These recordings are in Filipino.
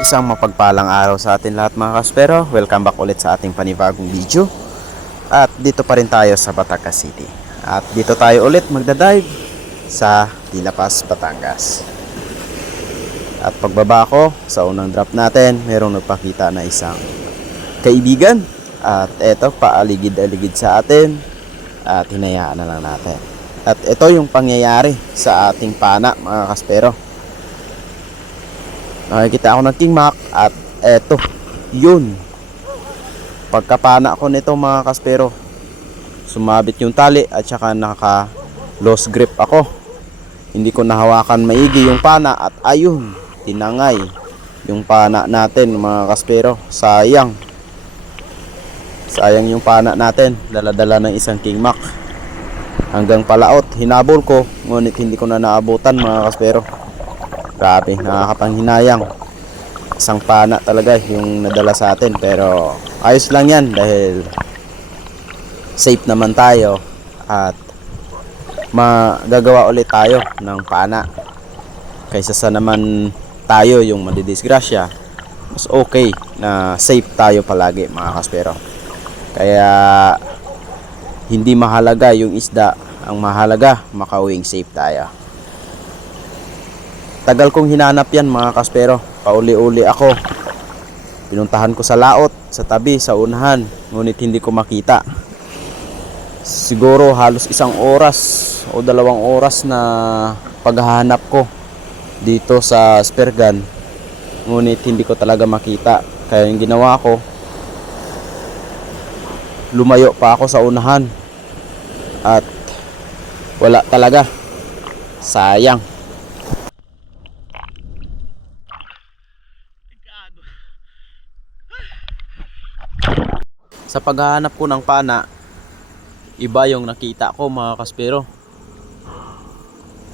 Isang mapagpalang araw sa atin lahat mga kaspero. Welcome back ulit sa ating panibagong video. At dito pa rin tayo sa Batangas City. At dito tayo ulit magdadive sa Dilapas, Batangas. At pagbaba ko sa unang drop natin, merong nagpakita na isang kaibigan. At eto, paaligid-aligid sa atin. At hinayaan na lang natin. At ito yung pangyayari sa ating pana mga kaspero. Nakikita ako ng King Mac at eto, yun. Pagkapana ko nito mga kaspero, sumabit yung tali at saka naka loose grip ako. Hindi ko nahawakan maigi yung pana at ayun, tinangay yung pana natin mga kaspero. Sayang. Sayang yung pana natin, dala-dala ng isang King Mac. Hanggang palaot, hinabol ko, ngunit hindi ko na naabutan mga kaspero. Grabe, nakakapanghinayang. Isang pana talaga yung nadala sa atin. Pero ayos lang yan dahil safe naman tayo. At magagawa ulit tayo ng pana. Kaysa sa naman tayo yung madidisgrasya, mas okay na safe tayo palagi mga kaspero. Kaya hindi mahalaga yung isda. Ang mahalaga, makauwing safe tayo. Tagal kong hinanap yan mga kaspero. Pauli-uli ako. Pinuntahan ko sa laot, sa tabi, sa unahan. Ngunit hindi ko makita. Siguro halos 1 oras o 2 oras na paghahanap ko dito sa spear gun. Ngunit hindi ko talaga makita. Kaya yung ginawa ko, lumayo pa ako sa unahan. At wala talaga. Sayang. Sa paghahanap ko ng pana, iba yung nakita ko mga kaspero.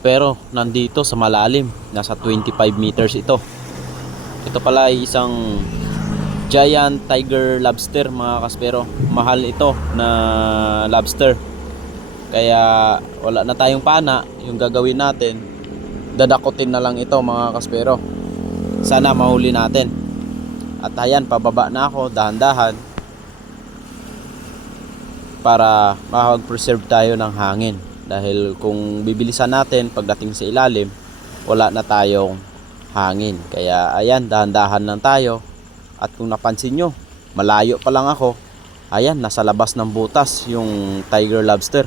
Pero nandito sa malalim, nasa 25 meters ito. Ito pala ay isang giant tiger lobster mga kaspero. Mahal ito na lobster. Kaya wala na tayong pana. Yung gagawin natin, dadakutin na lang ito mga kaspero. Sana mahuli natin. At ayan, pababa na ako dahan-dahan para makapag-preserve tayo ng hangin. Dahil kung bibilisan natin pagdating sa ilalim, wala na tayong hangin. Kaya ayan, dahan-dahan lang tayo. At kung napansin nyo, malayo pa lang ako. Ayan, nasa labas ng butas yung tiger lobster.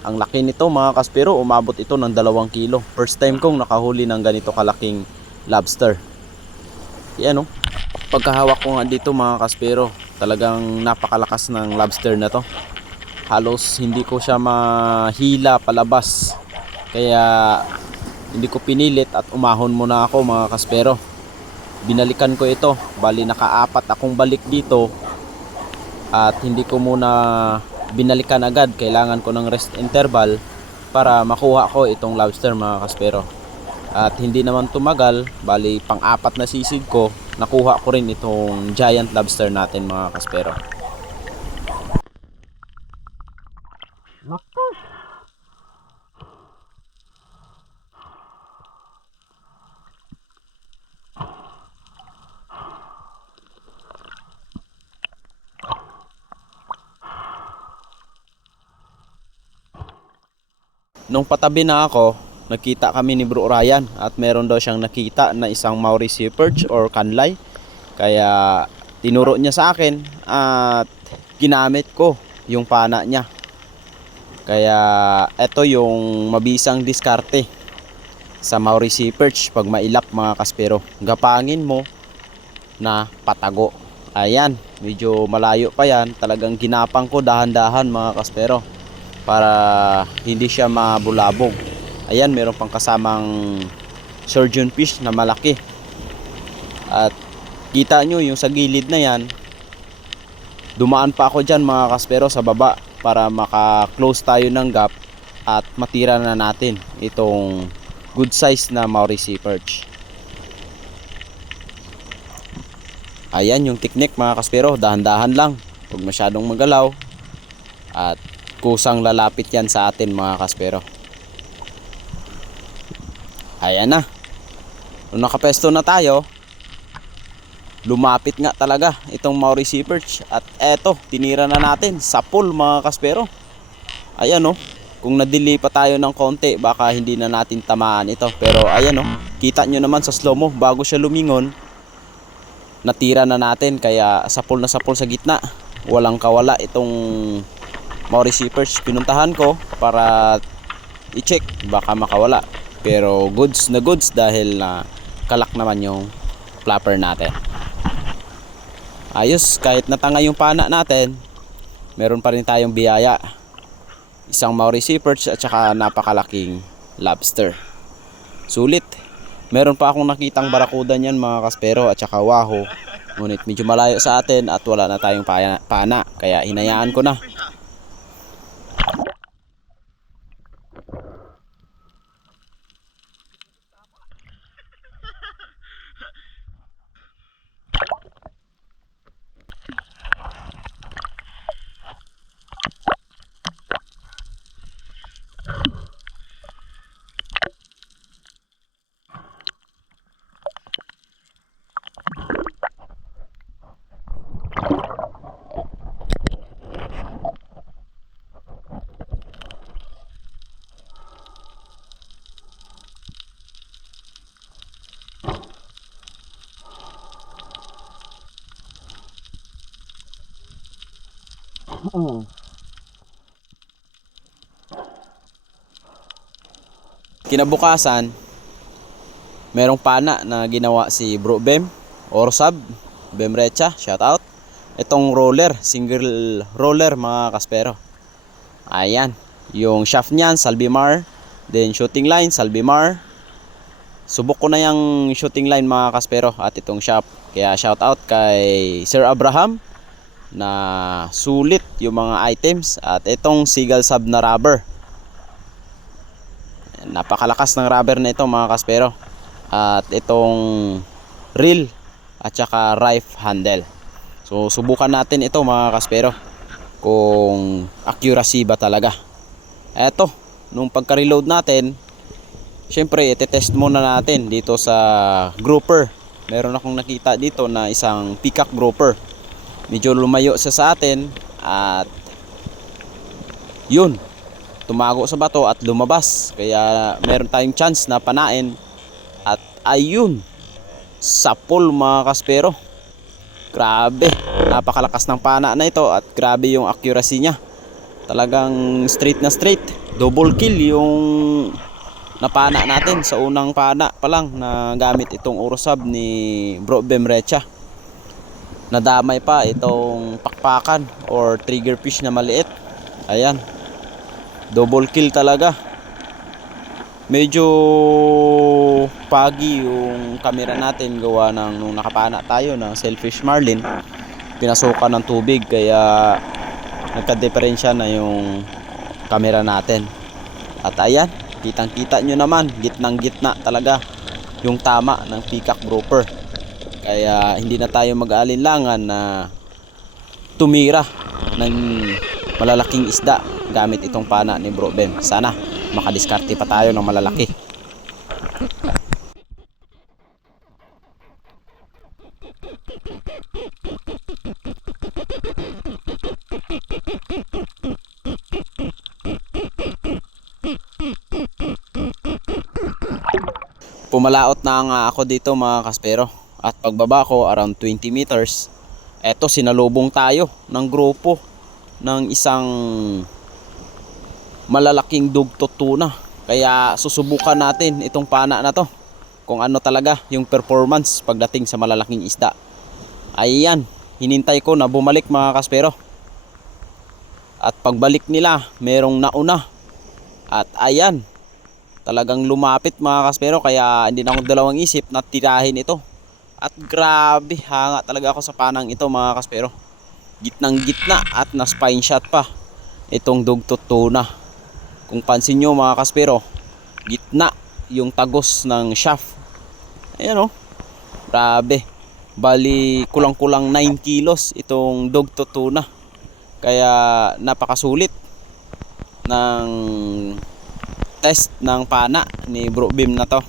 Ang laki nito mga kaspero, umabot ito ng 2 kilo. First time kong nakahuli ng ganito kalaking lobster. Yan o. Pagkahawak ko nga dito mga kaspero, talagang napakalakas ng lobster na to. Halos hindi ko siya mahila palabas. Kaya hindi ko pinilit at umahon muna ako mga kaspero. Binalikan ko ito. Bali naka-4 akong balik dito. At hindi ko muna binalikan agad. Kailangan ko ng rest interval para makuha ko itong lobster mga kaspero. At hindi naman tumagal. Bali pang-4 na sisig ko, nakuha ko rin itong giant lobster natin mga kaspero. Nung patabi na ako, nakita kami ni Bro Ryan at meron daw siyang nakita na isang Mauricio perch or kanlay. Kaya tinuro niya sa akin at ginamit ko yung pana niya. Kaya ito yung mabisang diskarte sa Mauricio perch pag mailap mga kaspero. Gapangin mo na patago. Ayan, medyo malayo pa yan. Talagang ginapang ko dahan-dahan mga kaspero para hindi siya mabulabog. Ayan, meron pang kasamang surgeon fish na malaki. At kita nyo yung sa gilid na yan, dumaan pa ako dyan mga kaspero sa baba para maka-close tayo ng gap at matira na natin itong good size na Mauricio perch. Ayan yung technique mga kaspero, dahan-dahan lang, huwag masyadong magalaw at kusang lalapit yan sa atin mga kaspero. Ayan na. Nung nakapesto na tayo, lumapit nga talaga itong Maori Sea Perch. At eto, tinira na natin sa pool mga kaspero. Ayan oh, kung nadili pa tayo ng konti baka hindi na natin tamaan ito. Pero ayan oh, kita nyo naman sa slow mo, bago siya lumingon, natira na natin. Kaya sapol na sapol sa gitna, walang kawala itong Maori Sea Perch. Pinuntahan ko para i-check, baka makawala. Pero goods na goods dahil na kalak naman yung flapper natin. Ayos, kahit natanga yung pana natin, meron pa rin tayong biyaya. Isang Maori Sea Perch at saka napakalaking lobster. Sulit. Meron pa akong nakitang barakuda niyan mga kaspero at saka waho. Ngunit medyo malayo sa atin at wala na tayong pana. Kaya hinayaan ko na. Kinabukasan, merong pana na ginawa si Bro Bem Orsab, Bem Recha, shout out. Itong roller, single roller mga kaspero. Ayan, yung shaft niyan Salbimar, then shooting line Salbimar. Subok ko na yung shooting line mga kaspero at itong shaft. Kaya shout out kay Sir Abraham na sulit yung mga items. At itong Seagull sub na rubber, napakalakas ng rubber na ito mga kaspero. At itong reel at saka rife handle. So subukan natin ito mga kaspero kung accuracy ba talaga. Eto, nung pagka-reload natin, syempre itetest muna natin dito sa grouper. Meron akong nakita dito na isang peacock grouper. Medyo lumayo siya sa atin at yun, tumago sa bato at lumabas. Kaya meron tayong chance na panain. At ayun, sapol mga kaspero. Grabe, napakalakas ng pana na ito at grabe yung accuracy niya. Talagang straight na straight. Double kill yung napana natin sa unang pana pa lang na gamit itong Orosab ni Bro Bem Recha. Nadamay pa itong pakpakan or trigger fish na maliit. Ayan, double kill talaga. Medyo pagi yung camera natin gawa ng nung nakapana tayo ng Sailfish Marlin, pinasukan ng tubig kaya nagka-diferensya na yung camera natin. At ayan, kitang kita nyo naman, gitnang gitna talaga yung tama ng peacock grouper. Kaya hindi na tayo mag-aalinlangan na tumira ng malalaking isda gamit itong pana ni Bro Bem. Sana makadiskarte pa tayo ng malalaki. Pumalaot na nga ako dito mga kaspero. At pagbaba ko around 20 meters, eto sinalubong tayo ng grupo ng isang malalaking dugtot tuna. Kaya susubukan natin itong pana na to kung ano talaga yung performance pagdating sa malalaking isda. Ayan, hinintay ko na bumalik mga kaspero. At pagbalik nila, merong nauna. At ayan, talagang lumapit mga kaspero. Kaya hindi na ako dalawang isip na tirahin ito. At grabe, hanga talaga ako sa panang ito mga kaspero. Gitnang gitna at na spine shot pa itong dugtot tuna. Kung pansin nyo mga kaspero, gitna yung tagos ng shaft. Ayan o, grabe. Bali kulang-kulang 9 kilos itong dugtot tuna. Kaya napakasulit ng test ng pana ni Bro Bem na to.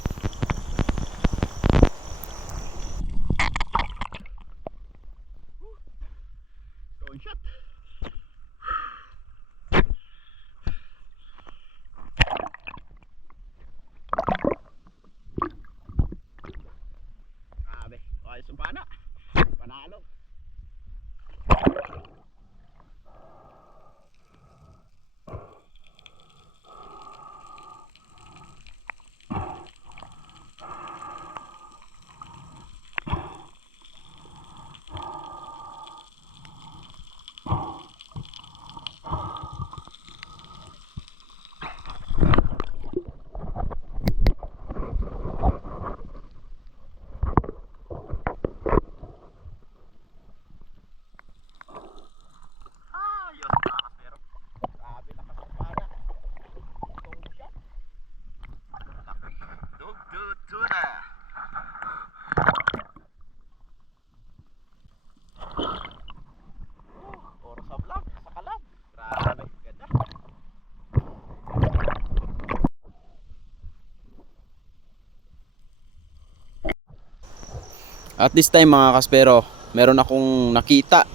At this time mga kaspero, meron akong nakita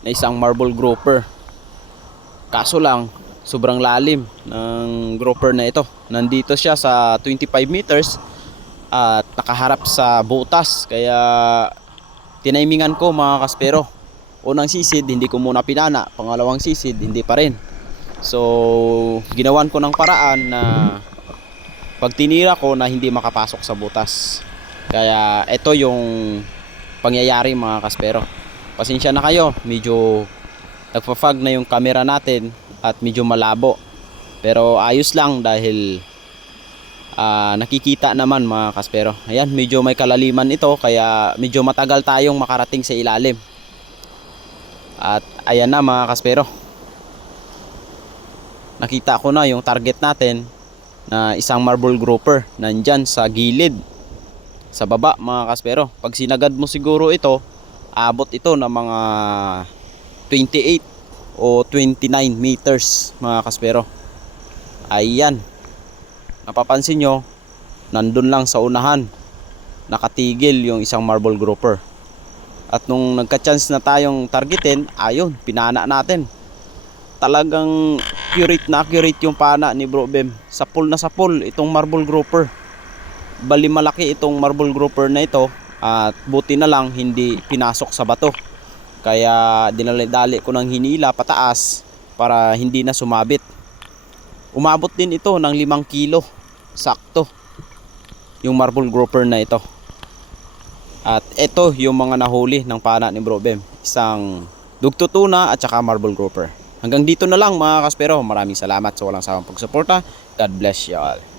na isang marble grouper. Kaso lang, sobrang lalim ng grouper na ito. Nandito siya sa 25 meters at nakaharap sa butas. Kaya tinaimingan ko mga kaspero. Unang sisid, hindi ko muna pinana. Pangalawang sisid, hindi pa rin. So, ginawan ko ng paraan na pag tinira ko na hindi makapasok sa butas. Kaya ito yung pangyayari mga kaspero. Pasensya na kayo, medyo nagpa-fog na yung camera natin at medyo malabo. Pero ayos lang dahil nakikita naman mga kaspero. Ayan, medyo may kalaliman ito kaya medyo matagal tayong makarating sa ilalim. At ayan na mga kaspero. Nakita ko na yung target natin na isang marble grouper nandyan sa gilid. Sa baba mga kaspero. Pag sinagad mo siguro ito, abot ito ng mga 28 o 29 meters mga kaspero. Ayan. Napapansin nyo, nandun lang sa unahan, nakatigil yung isang marble grouper. At nung nagka-chance na tayong targetin, ayun, pinana natin. Talagang accurate yung pana ni Bro Bem. Sapul na sapul itong marble grouper. Bali malaki itong marble grouper na ito at buti na lang hindi pinasok sa bato. Kaya dinali-dali ko ng hinila pataas para hindi na sumabit. Umabot din ito ng 5 kilo. Sakto. Yung marble grouper na ito. At ito yung mga nahuli ng pana ni Bro Bem. Isang dugtutuna at saka marble grouper. Hanggang dito na lang mga kaspero. Maraming salamat sa walang sawang pagsuporta. God bless you all.